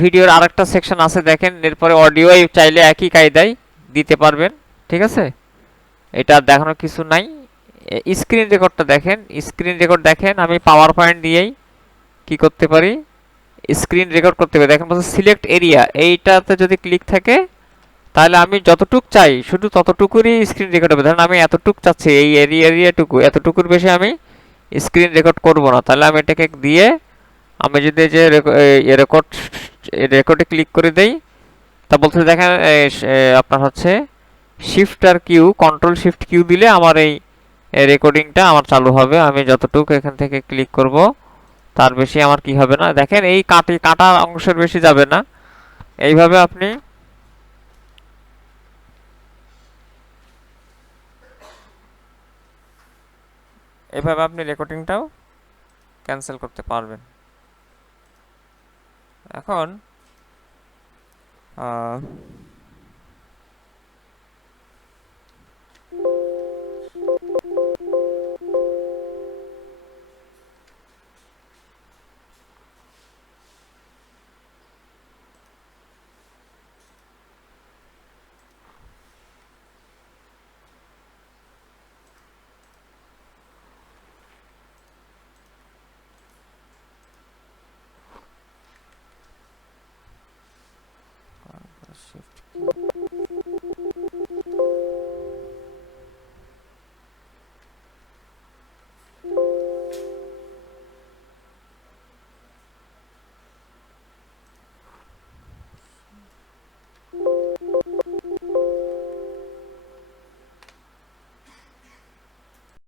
ভিডিওর আরেকটা সেকশন আছে দেখেন, এরপরে অডিও চাইলে একই কায়দায় দিতে পারবেন, ঠিক আছে? এটা দেখানোর কিছু নাই। স্ক্রিন রেকর্ডটা দেখেন স্ক্রিন রেকর্ড দেখেন, আমি পাওয়ার পয়েন্ট দিয়েই কি করতে পারি? স্ক্রিন রেকর্ড করতে পারি। দেখেন সিলেক্ট এরিয়া এইটাতে যদি ক্লিক থাকে, তাহলে আমি যতটুক চাই, শুধু ততটুকুরই স্ক্রিন রেকর্ড হবে। ধরেন আমি এতটুক চাচ্ছি, এই এরিয়া এরিয়াটুকু এতটুকুর বেশি আমি স্ক্রিন রেকর্ড করব না। তাহলে আমি এটাকে দিয়ে, আমি যদি যে রেকর্ড রেকর্ডে ক্লিক করে দেই। তা বলতে দেখেন আপনার হচ্ছে শিফট আর কিউ কন্ট্রোল শিফট কিউ দিলে আমার এই রেকর্ডিংটা আমার চালু হবে। আমি যতটুকু এখান থেকে ক্লিক করব, তার বেশি আমার কি হবে না? দেখেন, এই কাটি, কাটা অংশের বেশি যাবে না। এইভাবে আপনি এভাবে আপনি রেকর্ডিংটাও ক্যান্সেল করতে পারবেন। এখন